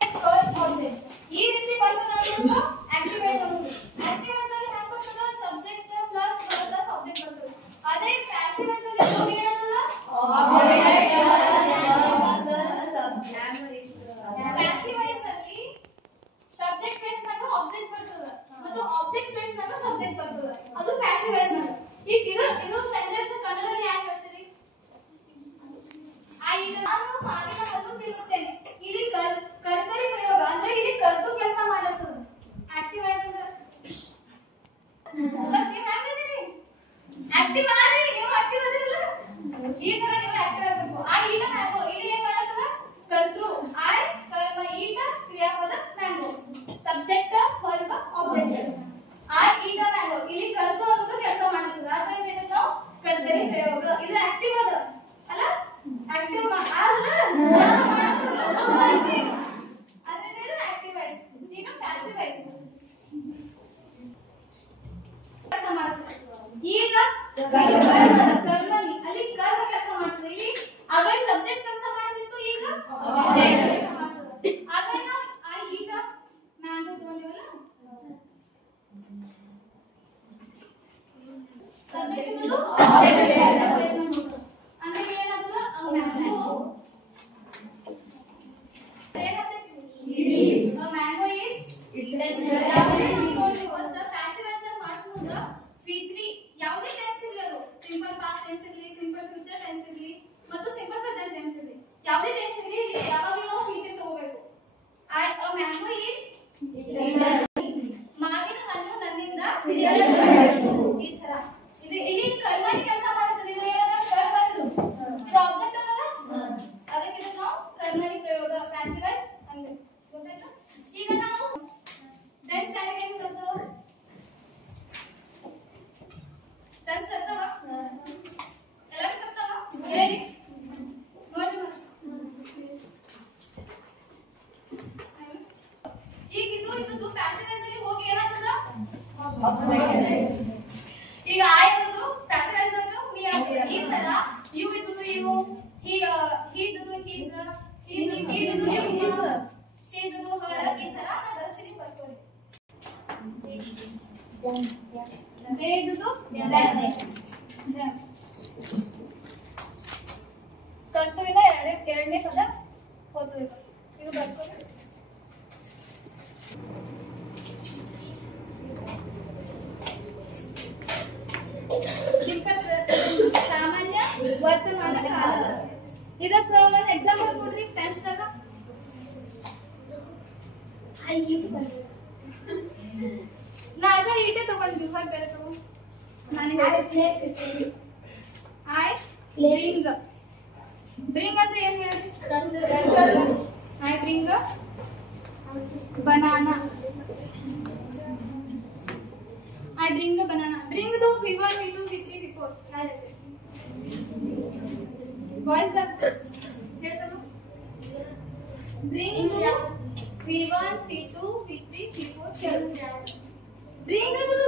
Object ಈ ರೀತಿ ಬಂದು ನಾವು ಆಕ್ಟಿವೈಸ್ ಅನ್ನೋದು ಆಕ್ಟಿವೈಸ್ ಅಲ್ಲಿ ಹ್ಯಾಂಗ್ ಬರ್ತದ ಸಬ್ಜೆಕ್ಟ್ ಪ್ಲಸ್ ಪ್ಲಸ್ ಆಬ್ಜೆಕ್ಟ್ ಬರ್ತದೆ ಅದೇ ಪ್ಯಾಸಿವ್ ಅಲ್ಲಿ ಹೋಗಿ ಏನಂತದ ಪ್ಯಾಸಿವ್ ಅಲ್ಲಿ ಸಬ್ಜೆಕ್ಟ್ ಬೇಸ್ ನಾಗ ಆಬ್ಜೆಕ್ಟ್ ಬರ್ತದೆ ಮತ್ತು ಆಬ್ಜೆಕ್ಟ್ ಬೇಸ್ ನಾಗ ಸಬ್ಜೆಕ್ಟ್ ಬರ್ತದೆ ಅದು ಪ್ಯಾಸಿವ್ ಅಲ್ಲಿ ಈಗ ಇದು ಸೆಂಟೆನ್ಸ್ ಕನ್ನಡದಲ್ಲಿ ಯಾಕೆ ಹೇಳ್ತೀರಿ ನಾನು ಮಾವಿನ ಹಣ್ಣು ತಿನ್ನುತ್ತೇನೆ ಇಲ್ಲಿ ಕರ್ತರಿ ಪ್ರಯೋಗ ಅಂದ್ರೆ ಇಲ್ಲಿ ಕರ್ತು ಕೆಲಸ ಮಾಡುತ್ತದೆ ಆಕ್ಟಿವೈಸ್ ಅಂದ್ರೆ ಬಟ್ ನೀವು ಹಾಕಿದ್ದೀರಿ ಆಕ್ಟಿವ್ ಆರಿ ನೀವು ಆಕ್ಟಿವ್ ಆಗಿರಲ್ಲ ಈ ತರ ನೀವು ಆಕ್ಟಿವ್ ಆಗಬೇಕು ಆ ಈಗ ಮ್ಯಾಂಗೋ ಇಲ್ಲಿ ಏನು ಮಾಡುತ್ತದೆ ಕರ್ತೃ ಐ ಕರ್ಮ ಈಗ ಕ್ರಿಯಾಪದ ಮ್ಯಾಂಗೋ ಸಬ್ಜೆಕ್ಟ್ ವರ್ಬ್ ಆಬ್ಜೆಕ್ಟ್ ಆ ಈಗ ಮ್ಯಾಂಗೋ ಇಲ್ಲಿ ಕರ್ತು ಅನ್ನೋದು ಕೆಲಸ ಮಾಡುತ್ತದೆ ಆದ್ದರಿಂದ ಇದನ್ನು ನಾವು ಕರ್ತರಿ ಪ್ರಯೋಗ ಇದು ಆಕ್ಟಿವ್ ಅದ ಅಲ್ಲ ಆಕ್ಟಿವ್ ಅಲ್ಲ ಕೆಲಸ ಮಾಡುತ್ತದೆ ಅದರಿಂದ ಆಕ್ಟಿವೈಸ್ ಈಗ ಪ್ಯಾಸಿವೈಸ್ ಕೆಲಸ ಮಾಡುತ್ತದೆ ಈಗ ಕರ್ಮನಿ ಅಲ್ಲಿ ಕರ್ಮ ಕೆಲಸ ಮಾಡ್ತದೆ ಇಲ್ಲಿ ಆಗ ಸಬ್ಜೆಕ್ಟ್ ಕೆಲಸ ಮಾಡ್ತಿತ್ತು ಈಗ ಆಬ್ಜೆಕ್ಟ್ ಕೆಲಸ ಮಾಡ್ತದೆ ಆಗ ನಾವು ಆ ಈಗ ಮ್ಯಾಂಗೋ ತಗೊಂಡಿವಲ್ಲ ಸಬ್ಜೆಕ್ಟ್ ಇದ್ದು ಆಬ್ಜೆಕ್ಟ್ ಅಂದ್ರೆ ಏನಾಗ್ತದೆ a mango ಯಾವುದೇ ಪ್ಯಾಸಿವ್ ಅಂತ ಮಾಡ್ಕೊಂಡ V3 ಯಾವುದೇ ಟೆನ್ಸ್ ಇರಲಿ ಅದು ಸಿಂಪಲ್ ಪಾಸ್ಟ್ ಟೆನ್ಸ್ ಇರಲಿ ಸಿಂಪಲ್ ಫ್ಯೂಚರ್ ಟೆನ್ಸ್ ಇರಲಿ ಮತ್ತು ಸಿಂಪಲ್ ಪ್ರೆಸೆಂಟ್ ಟೆನ್ಸ್ ಇರಲಿ ಯಾವುದೇ ಟೆನ್ಸ್ ಇರಲಿ ಇಲ್ಲಿ ಯಾವಾಗಲೂ ನಾವು V3 ತಗೋಬೇಕು a mango is ಮಾವಿನ ಹಣ್ಣು ನನ್ನಿಂದ ಹಿಡಿಯಲ್ಪಟ್ಟಿತು ಈ ತರ ಇದು ಇಲ್ಲಿ ಕರ್ಮನಿ ಕೆಲಸ ಮಾಡುತ್ತದೆ ಇದು ಏನಂದ್ರೆ ಕರ್ಮ ಇದು ಆಬ್ಜೆಕ್ಟ್ ಅಲ್ಲ ಅದಕ್ಕೆ ಇದು ನಾವು ಕರ್ಮನಿ ಪ್ರಯೋಗ ಪ್ಯಾಸಿವೈಸ್ ಅಂದ್ರೆ ಗೊತ್ತಾಯ್ತಾ ಈಗ ನಾವು ಟೆನ್ಸ್ ಸ್ಟ್ಯಾಂಡರ್ಡ್ ಏನು ಬರ್ತಾವ ಟೆನ್ಸ್ ಬರ್ತಾವ ಎಲ್ಲ ಬರ್ತಾವ ಹೇಳಿ ನೋಡಿ ಈಗ ಇದು ಪ್ಯಾಸಿವೈಸ್ ಅಲ್ಲಿ ಹೋಗಿ ಏನಾಗ್ತದ ಈಗ ಐ ಅನ್ನೋದು ಪ್ಯಾಸಿವೈಸ್ ಅನ್ನೋದು ವಿ ಆಗ್ತದೆ ಈ ತರ ಯು ಇದ್ದು ಯು he ಇದ್ದು his he ಇದ್ದು you she ಇದ್ದು her ಈ ತರ ಬಳಸಿ ಬರ್ಕೊಳ್ಳಿ they ಇದ್ದು them ಕರ್ತವ್ಯದ ಎರಡನೇ ಪದ ಓದಬೇಕು ಇದು ಬರ್ಕೊಳ್ಳಿ ಸಾಮಾನ್ಯ ವರ್ತಮಾನ ಕಾಲ ಇದಕ್ಕ ಒಂದು ಎಕ್ಸಾಂಪಲ್ ಕೊಡ್ರಿ ಟೆನ್ಸ್ ದಾಗ ನಾ ಅದ ಈಟೆ ತಗೊಂಡ್ವಿ ಹೊರ ಬೇರೆ ತಗೋ ನಾನು ಹೇಳ್ತೀನಿ ಐ ಬ್ರಿಂಗ್ ಅಂದ್ರೆ ಏನ್ ಹೇಳ್ರಿ I bring banana I bring a banana. Bring the V1, V2, V3, V4. Boys, bring the V1, V2, V3, V4. Bring the